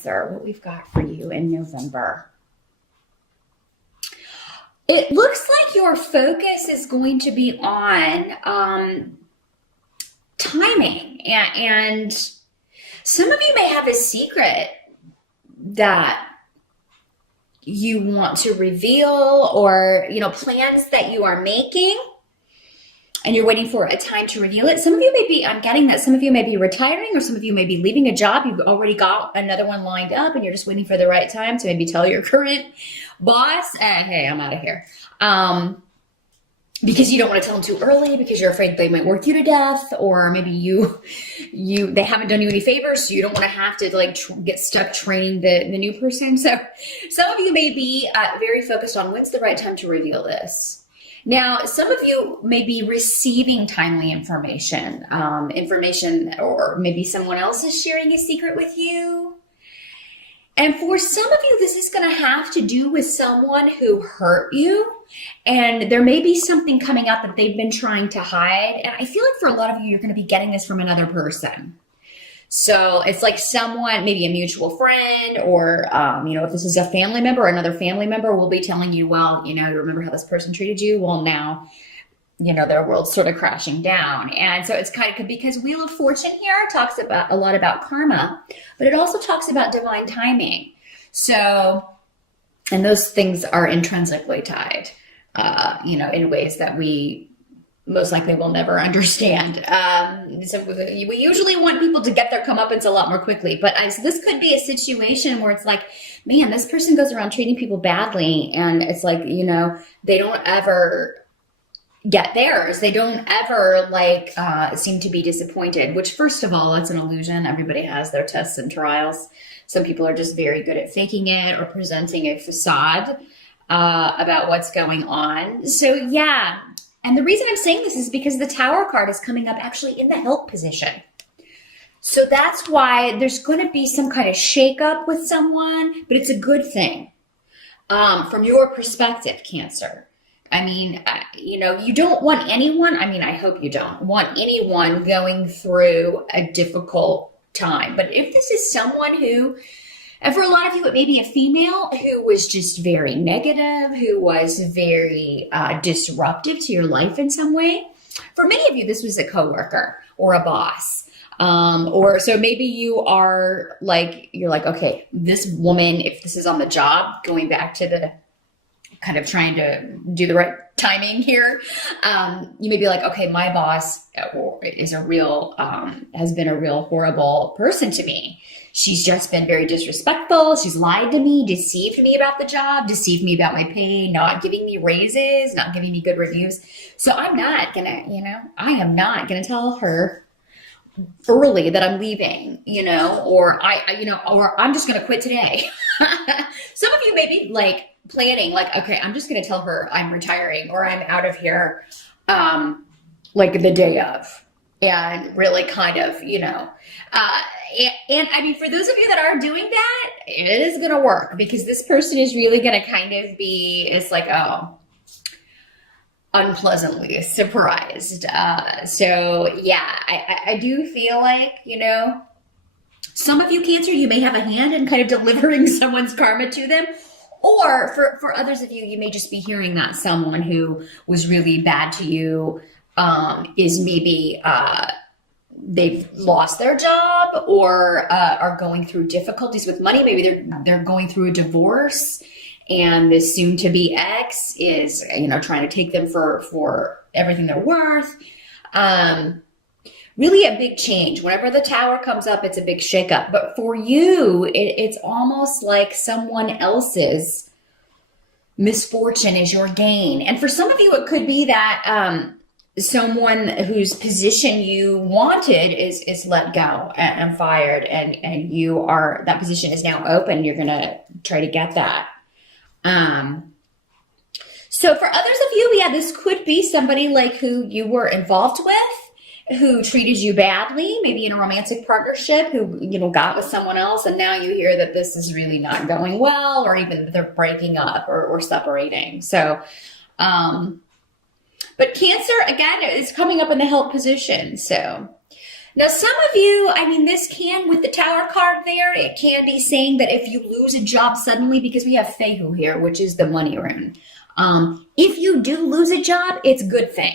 Cancer, what we've got for you in November. It looks like your focus is going to be on timing, and some of you may have a secret that you want to reveal, or plans that you are making and you're waiting for a time to reveal it. Some of you may be, I'm getting that some of you may be retiring, or some of you may be leaving a job. You've already got another one lined up and you're just waiting for the right time to maybe tell your current boss, hey, I'm out of here. Because you don't want to tell them too early, because you're afraid they might work you to death, or maybe they haven't done you any favors, so you don't want to have to get stuck training the new person. So some of you may be very focused on when's the right time to reveal this. Now, some of you may be receiving timely information, or maybe someone else is sharing a secret with you. And for some of you, this is going to have to do with someone who hurt you. And there may be something coming out that they've been trying to hide. And I feel like for a lot of you, you're going to be getting this from another person. So it's like someone, maybe a mutual friend, or, if this is a family member, another family member will be telling you, well, remember how this person treated you? Well, now, their world's sort of crashing down. And so it's kind of, because Wheel of Fortune here talks about a lot about karma, but it also talks about divine timing. So, and those things are intrinsically tied, in ways that we most likely will never understand. So we usually want people to get their comeuppance a lot more quickly, but this could be a situation where it's like, man, this person goes around treating people badly, and it's like, they don't ever get theirs. They don't ever seem to be disappointed, which, first of all, it's an illusion. Everybody has their tests and trials. Some people are just very good at faking it or presenting a facade about what's going on. So yeah. And the reason I'm saying this is because the Tower card is coming up actually in the help position. So that's why there's going to be some kind of shakeup with someone, but it's a good thing from your perspective, Cancer. I mean, you don't want anyone, I hope you don't want anyone going through a difficult time. But if this is someone who, and for a lot of you, it may be a female who was just very negative, who was very disruptive to your life in some way. For many of you, this was a coworker or a boss. Or so maybe you're like, okay, this woman, if this is on the job, going back to the kind of trying to do the right timing here, you may be like, okay, my boss is has been a real horrible person to me. She's just been very disrespectful. She's lied to me, deceived me about the job, deceived me about my pay, not giving me raises, not giving me good reviews. So I'm not gonna, I am not gonna tell her early that I'm leaving, or or I'm just gonna quit today. Some of you may be planning, okay, I'm just gonna tell her I'm retiring, or I'm out of here, the day of. And really kind of, and for those of you that are doing that, it is going to work, because this person is really going to kind of be, unpleasantly surprised. So yeah, I do feel like, some of you, Cancer, you may have a hand in kind of delivering someone's karma to them. Or for others of you, you may just be hearing that someone who was really bad to you is maybe they've lost their job, or are going through difficulties with money. Maybe they're going through a divorce, and this soon-to-be ex is trying to take them for everything they're worth. Really a big change. Whenever the Tower comes up, it's a big shakeup. But for you, it's almost like someone else's misfortune is your gain. And for some of you, it could be that someone whose position you wanted is let go and fired, and that position is now open. You're going to try to get that. So for others of you, yeah, this could be somebody who you were involved with, who treated you badly, maybe in a romantic partnership, who, got with someone else. And now you hear that this is really not going well, or even that they're breaking up or separating. So, but Cancer, again, is coming up in the help position. So Now, some of you, I mean, this can, with the Tower card there, it can be saying that if you lose a job suddenly, because we have Fehu here, which is the money rune. If you do lose a job, it's a good thing.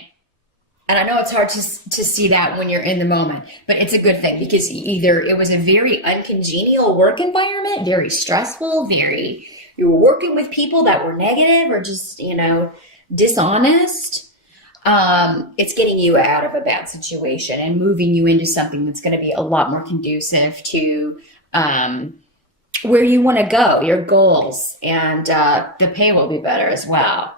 And I know it's hard to see that when you're in the moment, but it's a good thing because either it was a very uncongenial work environment, very stressful, you were working with people that were negative or just, dishonest. It's getting you out of a bad situation and moving you into something that's going to be a lot more conducive to where you want to go, your goals, and the pay will be better as well.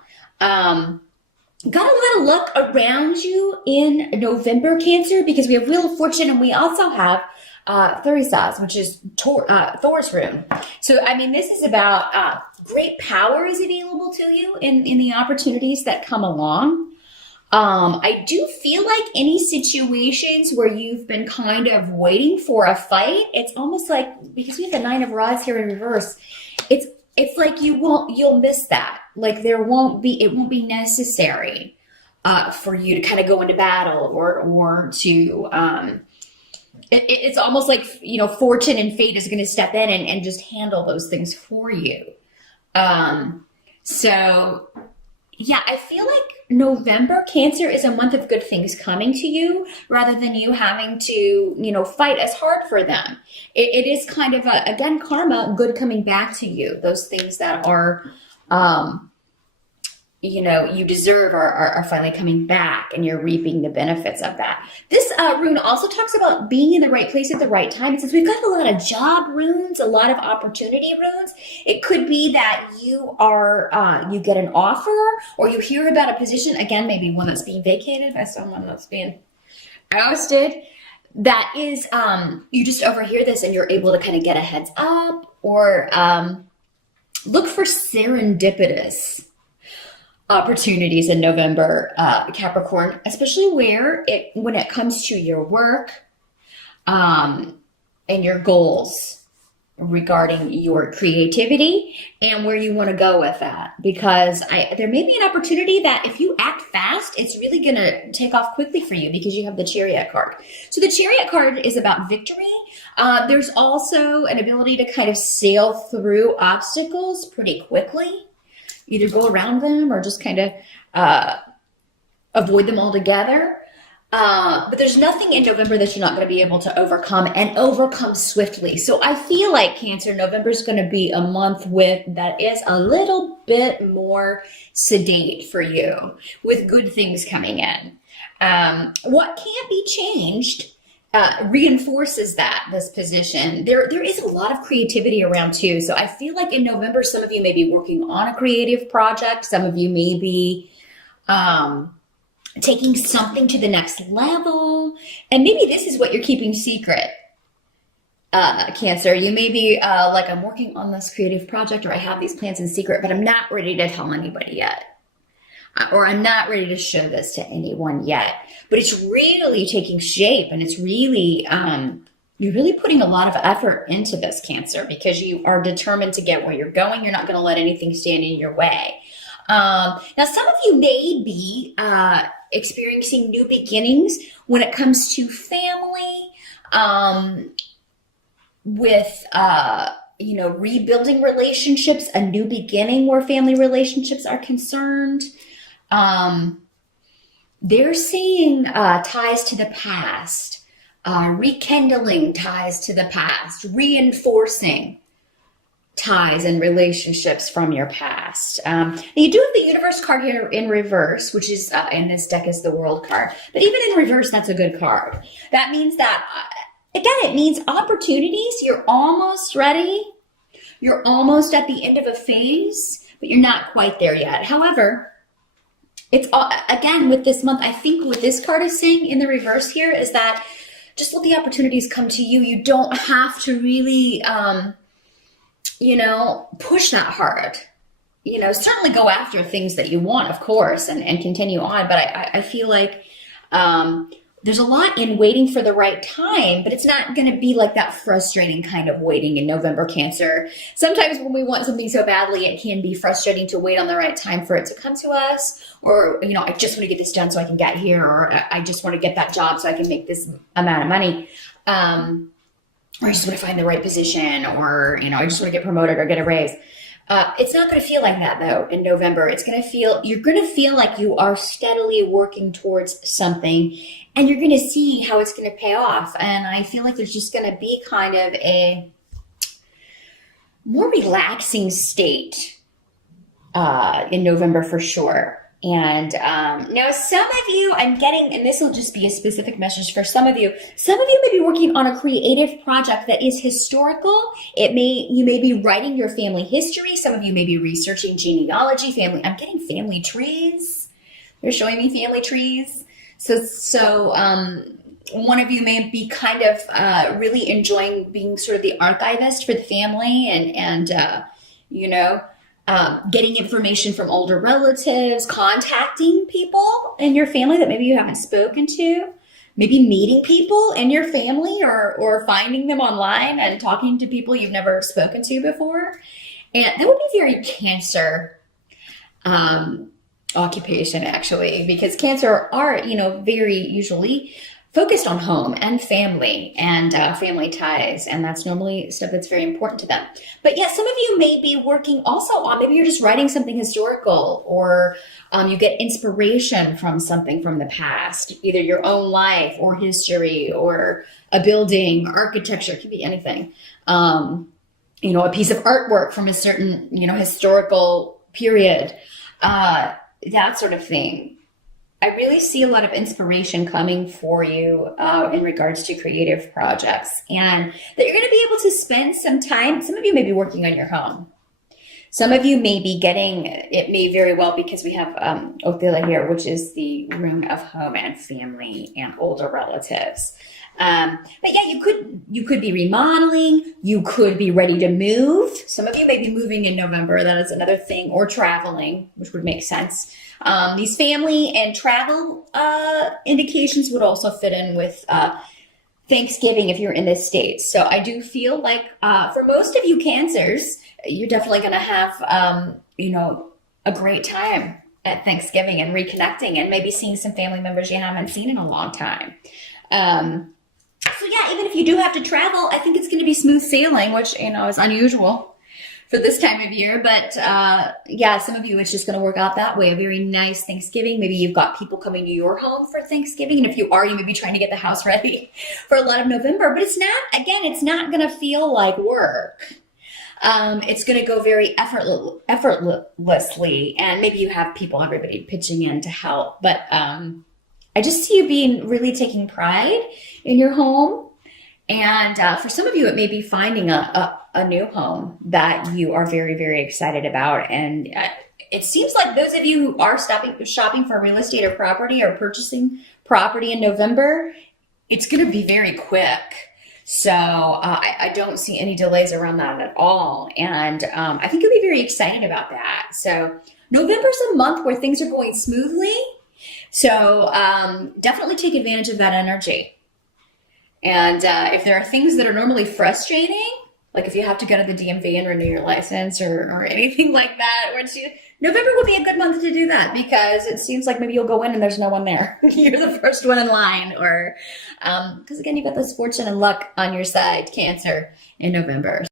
Got a lot of luck around you in November, Cancer, because we have Wheel of Fortune and we also have Thurisaz, which is Thor's rune. So, I mean, this is about great power is available to you in the opportunities that come along. I do feel like any situations where you've been kind of waiting for a fight, it's almost like, because we have the Nine of Rods here in reverse, it's like you'll miss that. Like it won't be necessary for you to kind of go into battle or to it's almost like fortune and fate is going to step in and just handle those things for you. So yeah, I feel like November, Cancer, is a month of good things coming to you rather than you having to, fight as hard for them. It is kind of, again, karma, good coming back to you. Those things that are, you deserve are finally coming back and you're reaping the benefits of that. This rune also talks about being in the right place at the right time. It says we've got a lot of job runes, a lot of opportunity runes. It could be that you get an offer or you hear about a position, again, maybe one that's being vacated by someone that's being ousted. That is, you just overhear this and you're able to kind of get a heads up or look for serendipitous opportunities in November, Capricorn, especially when it comes to your work and your goals regarding your creativity and where you want to go with that. Because there may be an opportunity that if you act fast, it's really going to take off quickly for you because you have the Chariot card. So the Chariot card is about victory. There's also an ability to kind of sail through obstacles pretty quickly. Either go around them or just kind of avoid them altogether. But there's nothing in November that you're not going to be able to overcome and overcome swiftly. So I feel like Cancer, November is going to be a month that is a little bit more sedate for you with good things coming in. What can't be changed reinforces this position. There is a lot of creativity around too. So I feel like in November, some of you may be working on a creative project. Some of you may be taking something to the next level. And maybe this is what you're keeping secret, Cancer. You may be like, I'm working on this creative project or I have these plans in secret, but I'm not ready to tell anybody yet. Or I'm not ready to show this to anyone yet. But it's really taking shape and it's really, you're really putting a lot of effort into this, Cancer, because you are determined to get where you're going. You're not going to let anything stand in your way. Now, some of you may be experiencing new beginnings when it comes to family, with, rebuilding relationships, a new beginning where family relationships are concerned. They're seeing ties to the past, rekindling ties to the past, reinforcing ties and relationships from your past. You do have the Universe card here in reverse, which is in this deck is the World card. But even in reverse, that's a good card. That means that, again, it means opportunities. You're almost ready. You're almost at the end of a phase, but you're not quite there yet. However, it's again with this month, I think what this card is saying in the reverse here is that just let the opportunities come to you. You don't have to really, push that hard. Certainly go after things that you want, of course, and continue on. But I feel like there's a lot in waiting for the right time, but it's not going to be like that frustrating kind of waiting in November, Cancer. Sometimes when we want something so badly, it can be frustrating to wait on the right time for it to come to us. Or, I just want to get this done so I can get here, or I just want to get that job so I can make this amount of money. Or I just want to find the right position, or, I just want to get promoted or get a raise. It's not going to feel like that though in November. You're going to feel like you are steadily working towards something, and you're going to see how it's going to pay off. And I feel like there's just going to be kind of a more relaxing state in November for sure. And now some of you, I'm getting, and this will just be a specific message for some of you may be working on a creative project that is historical. You may be writing your family history. Some of you may be researching genealogy, I'm getting family trees. They're showing me family trees. So one of you may be kind of really enjoying being sort of the archivist for the family, and getting information from older relatives, contacting people in your family that maybe you haven't spoken to, maybe meeting people in your family, or finding them online and talking to people you've never spoken to before. And that would be very Cancer occupation, actually, because Cancer are, very usually focused on home and family and family ties. And that's normally stuff that's very important to them. But yeah, some of you may be working also on, maybe you're just writing something historical, or you get inspiration from something from the past, either your own life or history, or a building, architecture, it could be anything. A piece of artwork from a certain, historical period, that sort of thing. I really see a lot of inspiration coming for you in regards to creative projects, and that you're going to be able to spend some time. Some of you may be working on your home. Some of you may be it may very well, because we have Othila here, which is the room of home and family and older relatives. But yeah, you could be remodeling. You could be ready to move. Some of you may be moving in November. That is another thing, or traveling, which would make sense. These family and travel indications would also fit in with Thanksgiving if you're in the States. So I do feel like for most of you Cancers, you're definitely going to have a great time at Thanksgiving and reconnecting, and maybe seeing some family members you haven't seen in a long time. So yeah, even if you do have to travel, I think it's going to be smooth sailing, which, is unusual for this time of year. But yeah, some of you, it's just going to work out that way. A very nice Thanksgiving. Maybe you've got people coming to your home for Thanksgiving. And if you are, you may be trying to get the house ready for a lot of November. But it's not going to feel like work. It's going to go very effortlessly. And maybe you have everybody pitching in to help. But I just see you really taking pride in your home. And for some of you, it may be finding a new home that you are very, very excited about. And it seems like those of you who are shopping for real estate or property, or purchasing property in November, it's going to be very quick. So I don't see any delays around that at all. And I think you'll be very excited about that. So November's a month where things are going smoothly. So definitely take advantage of that energy. And if there are things that are normally frustrating, like if you have to go to the DMV and renew your license or anything like that, November will be a good month to do that, because it seems like maybe you'll go in and there's no one there. You're the first one in line, or because again, you've got this fortune and luck on your side, Cancer, in November.